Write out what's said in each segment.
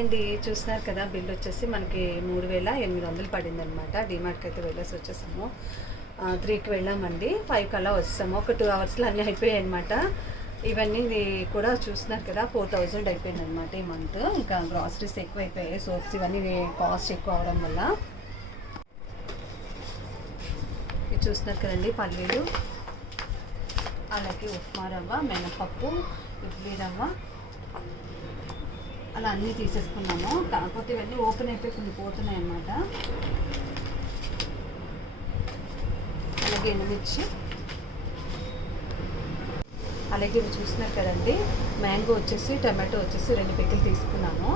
అండి చూస్తున్నారు కదా బిల్ వచ్చేసి మనకి మూడు వేల ఎనిమిది వందలు పడింది అనమాట డిమార్ట్కి అయితే వెళ్ళేసి వచ్చేసాము. త్రీకి వెళ్ళామండి. ఫైవ్ కల్లా వస్తాము ఒక టూ అవర్స్లో అన్నీ అయిపోయాయి అనమాట ఇవన్నీ కూడా చూస్తున్నారు కదా ఫోర్ థౌజండ్ అయిపోయింది అనమాట ఈ మంత్ ఇంకా గ్రాసరీస్ ఎక్కువ అయిపోయాయి సోప్స్ ఇవన్నీ కాస్ట్ ఎక్కువ అవడం వల్ల. ఇది చూస్తున్నారు కదండి పల్లీలు అలాగే ఉప్మా రవ్వ మినపప్పు ఇడ్లీ రవ్వ. అలా అన్నీ తీసేసుకున్నాము. కాకపోతే ఇవన్నీ ఓపెన్ అయిపోయి కొన్ని పోతున్నాయి అన్నమాట అలాగే ఎండుమిర్చి అలాగే ఇవి చూస్తున్నారు కదండి. మ్యాంగో వచ్చేసి టమాటో వచ్చేసి రెండు పిక్కలు తీసుకున్నాము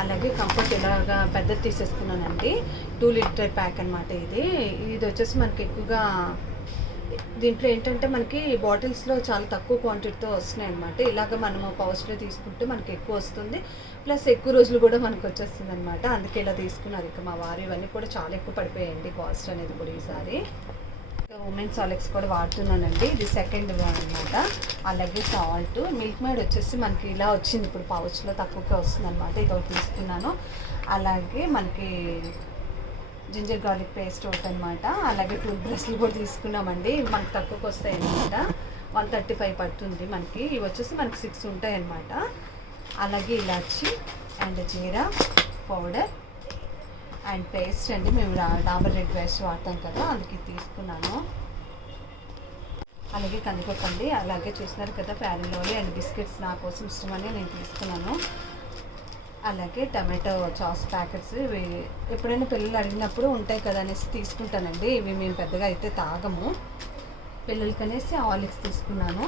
అలాగే కంఫర్ట్ ఇలాగా పెద్దది తీసేసుకున్నానండి. టూ లీటర్ ప్యాక్ అనమాట ఇది. ఇది వచ్చేసి మనకి ఎక్కువగా దీంట్లో ఏంటంటే మనకి బాటిల్స్లో చాలా తక్కువ క్వాంటిటీతో వస్తున్నాయి అనమాట ఇలాగ మనము పౌచ్లో తీసుకుంటే మనకి ఎక్కువ వస్తుంది. ప్లస్ ఎక్కువ రోజులు కూడా మనకు వచ్చేస్తుంది అనమాట అందుకే ఇలా తీసుకున్నారు. ఇక మా వారు ఇవన్నీ కూడా చాలా ఎక్కువ పడిపోయాయండి కాస్ట్ అనేది కూడా ఈసారి. ఉమెన్ సాలెక్స్ కూడా వాడుతున్నానండి. ఇది సెకండ్ అనమాట అలాగే సాల్ట్ మిల్క్ మేడ్ వచ్చేసి మనకి ఇలా వచ్చింది. ఇప్పుడు పౌచ్లో తక్కువగా వస్తుంది అనమాట ఇది ఒకటి తీసుకున్నాను. అలాగే మనకి జింజర్ గార్లిక్ పేస్ట్ ఒకటి అనమాట అలాగే టూత్ బ్రష్లు కూడా తీసుకున్నామండి. మనకు తక్కువకి వస్తాయి అనమాట వన్ థర్టీ ఫైవ్ పడుతుంది మనకి. ఇవి వచ్చేసి మనకి సిక్స్ ఉంటాయి అనమాట అలాగే elaichi and jeera powder and paste అండి. మేము డాబర్ రెడ్ పేస్ట్ వాడతాం కదా అందుకే తీసుకున్నాను. అలాగే కందిపప్పు అండి. అలాగే చూసినారు కదా ప్యారెల్లోని అండ్ బిస్కెట్స్ నా కోసం ఇష్టమని నేను తీసుకున్నాను. అలాగే టమాటో సాస్ ప్యాకెట్స్ ఇవి ఎప్పుడైనా పిల్లలు అడిగినప్పుడు ఉంటాయి కదా అనేసి తీసుకుంటానండి. ఇవి మేము పెద్దగా అయితే తాగము. పిల్లలకి అనేసి ఆయిల్స్ తీసుకున్నాను.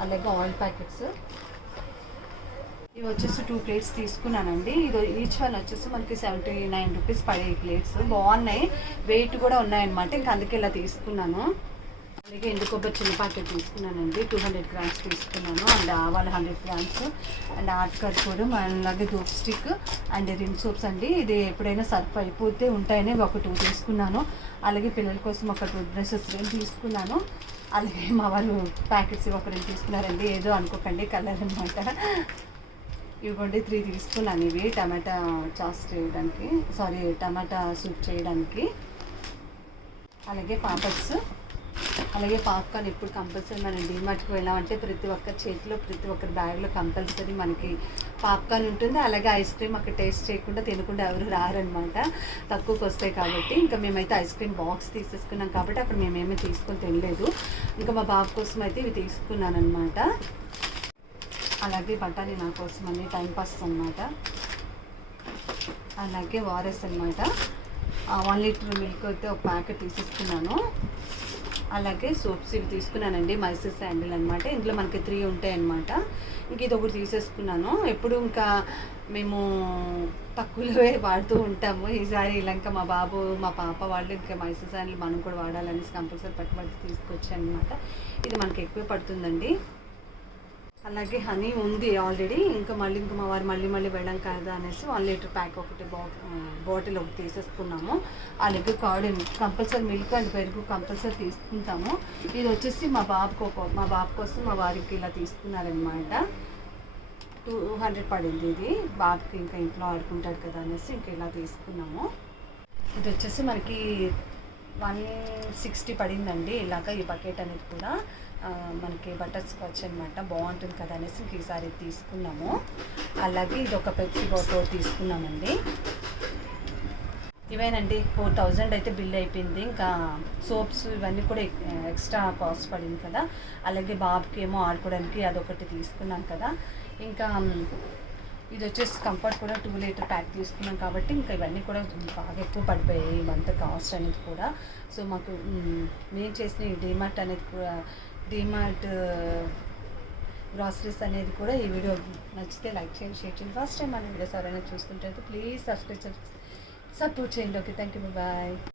అలాగే ఆయిల్ ప్యాకెట్స్. ఇవి వచ్చేసి టూ ప్లేట్స్ తీసుకున్నానండి. ఇది ఈచ్ వన్ వచ్చేసి మనకి సెవెంటీ నైన్ రూపీస్ పడే ప్లేట్స్. బాగున్నాయి. వెయిట్ కూడా ఉన్నాయన్నమాట. ఇంకా అందుకే ఇలా తీసుకున్నాను. అలాగే ఎండు కొబ్బరి చిన్న ప్యాకెట్ తీసుకున్నానండి. టూ హండ్రెడ్ గ్రామ్స్ తీసుకున్నాను. అండ్ ఆవాలు హండ్రెడ్ గ్రామ్స్. అండ్ ఆర్ట్ కర్పూరం అలాగే dhoop stick and Rin soaps అండి. ఇది ఎప్పుడైనా సర్ఫ్ అయిపోతే ఉంటాయని ఒక టూ తీసుకున్నాను. అలాగే పిల్లల కోసం ఒక టూ బ్రషెస్ రెండు తీసుకున్నాను. అలాగే మా వాళ్ళు ప్యాకెట్స్ ఒక రెండు తీసుకున్నారండి. ఏదో అనుకోకండి కలర్ అనమాట ఇవ్వండి త్రీ తీసుకున్నాను ఇవి. టమాటా చాస్ చేయడానికి సారీ టమాటా సూప్ చేయడానికి. అలాగే పాపడ్స్. అలాగే పాప్కార్న్ ఇప్పుడు కంపల్సరీ మనం డిమార్ట్కి వెళ్ళామంటే ప్రతి ఒక్కరి చేతిలో ప్రతి ఒక్కరి బ్యాగ్లో కంపల్సరీ మనకి పాప్కార్న్ ఉంటుంది. అలాగే ఐస్ క్రీమ్ అక్కడ టేస్ట్ చేయకుండా తినకుండా ఎవరు రారనమాట. తక్కువకి వస్తాయి కాబట్టి. ఇంకా మేమైతే ఐస్ క్రీమ్ బాక్స్ తీసేసుకున్నాం కాబట్టి అక్కడ మేమేమీ తీసుకొని తినలేదు. ఇంకా మా బాబు కోసం అయితే ఇవి తీసుకున్నాను అనమాట అలాగే బఠానీ నా కోసం అన్ని టైంపాస్ అనమాట అలాగే వారెస్ అనమాట వన్ లీటర్ మిల్క్ అయితే ఒక ప్యాకెట్ తీసేసుకున్నాను. అలాగే సోప్స్ ఇవి తీసుకున్నానండి మైసూర్ శాండిల్ అనమాట ఇందులో మనకి త్రీ ఉంటాయి అనమాట ఇంక ఇది ఒకటి తీసేసుకున్నాను. ఎప్పుడు ఇంకా మేము తక్కువలో వాడుతూ ఉంటాము. ఈసారి ఇలా ఇంకా మా బాబు మా పాప వాళ్ళు ఇంకా మైసూర్ శాండిల్ మనం కూడా వాడాలనేసి కంపల్సరీ పట్టుబడి తీసుకొచ్చాను అనమాట ఇది మనకి ఎక్కువ పడుతుందండి. అలాగే హనీ ఉంది ఆల్రెడీ. ఇంకా మళ్ళీ ఇంకా మా వారు మళ్ళీ మళ్ళీ వెళ్ళాం కదా అనేసి వన్ లీటర్ ప్యాక్ ఒకటి బా బాటిల్ ఒకటి తీసేసుకున్నాము. అలాగే కర్డ్ కంపల్సరీ మిల్క్ అండ్ పెరుగు కంపల్సరీ తీసుకుంటాము. ఇది వచ్చేసి మా బాబుకు ఒక మా బాబు కోసం మా వారికి ఇలా తీసుకున్నారనమాట టూ హండ్రెడ్ పడింది ఇది. బాబుకి ఇంకా ఇంట్లో ఆడుకుంటాడు కదా అనేసి ఇంకా ఇలా తీసుకున్నాము. ఇది వచ్చేసి మనకి వన్ సిక్స్టీ పడిందండి ఇలాగ ఈ బకెట్ అనేది కూడా. మనకి బటర్ స్కాచ్ అనమాట బాగుంటుంది కదా అనేసి ఈసారి తీసుకున్నాము. అలాగే ఇది ఒక పెప్సీ బాటిల్ తీసుకున్నామండి. ఇవేనండి ఫోర్ థౌజండ్ అయితే బిల్ అయిపోయింది. ఇంకా సోప్స్ ఇవన్నీ కూడా ఎక్స్ట్రా కాస్ట్ పడింది కదా. అలాగే బాబుకి ఏమో ఆడుకోవడానికి అదొకటి తీసుకున్నాం కదా. ఇంకా ఇది వచ్చేసి కంఫర్ట్ కూడా టూ లీటర్ ప్యాక్ తీసుకున్నాం కాబట్టి ఇంకా ఇవన్నీ కూడా బాగా ఎక్కువ పడిపోయాయి. మంత్ కాస్ట్ అనేది కూడా. సో మాకు నేను చేసిన ఈ డిమార్ట్ అనేది కూడా డిమార్ట్ గ్రాసరీస్ uh, అనేది కూడా ఈ వీడియో నచ్చితే లైక్ చేయండి షేర్ చేయండి. ఫస్ట్ టైం మన వీడియోస్ ఎవరైనా చూస్తుంటే ప్లీజ్ సబ్స్క్రైబ్ సపోర్ట్ చేయండి. Okay thank you bye